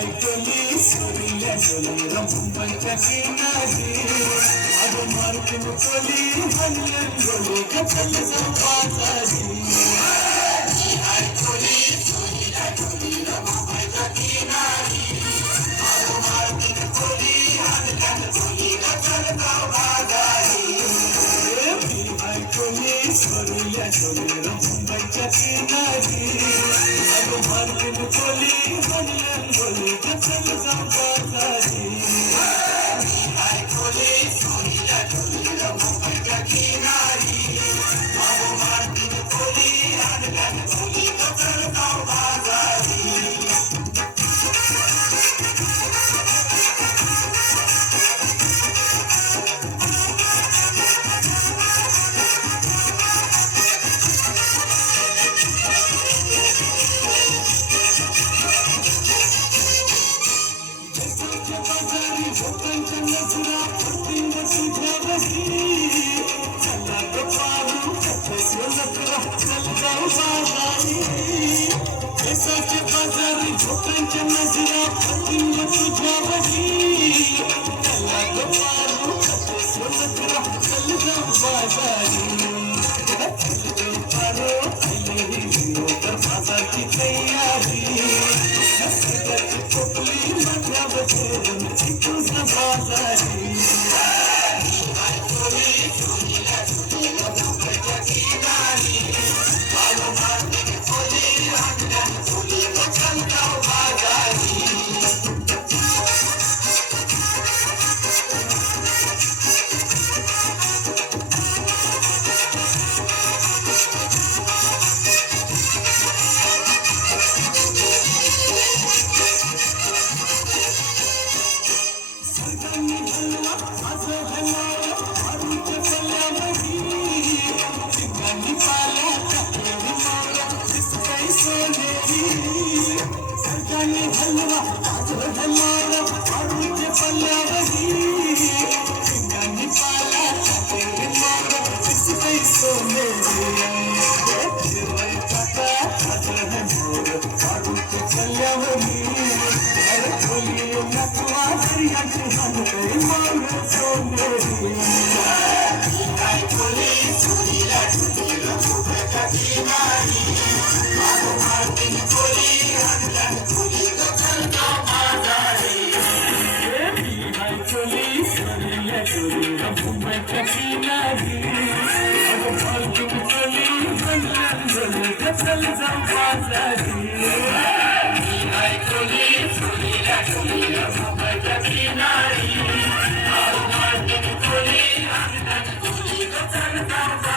ऐकली सोडल्या डोलीला मुंबईच्या किनारी अगं मार्किन कोली हल्लन डोली चल जाऊ बाजारी ऐकली सोडल्या डोलीला मुंबईच्या किनारी अगं मार्किन कोली हल्लन डोली चल जाऊ बाजारी ऐकली सोडल्या डोलीला मुंबईच्या किनारी अगं मार्किन कोली हल्लन डोली चल जाऊ बाजारी ऐकली सोडल्या डोलीला मुंबईच्या किनारी अगं मार्किन कोली हल्लन डोली चल जाऊ बाजारी चल जाऊ बाजारी ऐकली सोडल्या डोलीला मुंबईच्या किनारी अगं मार्किन कोली हल्लन डोली चल जाऊ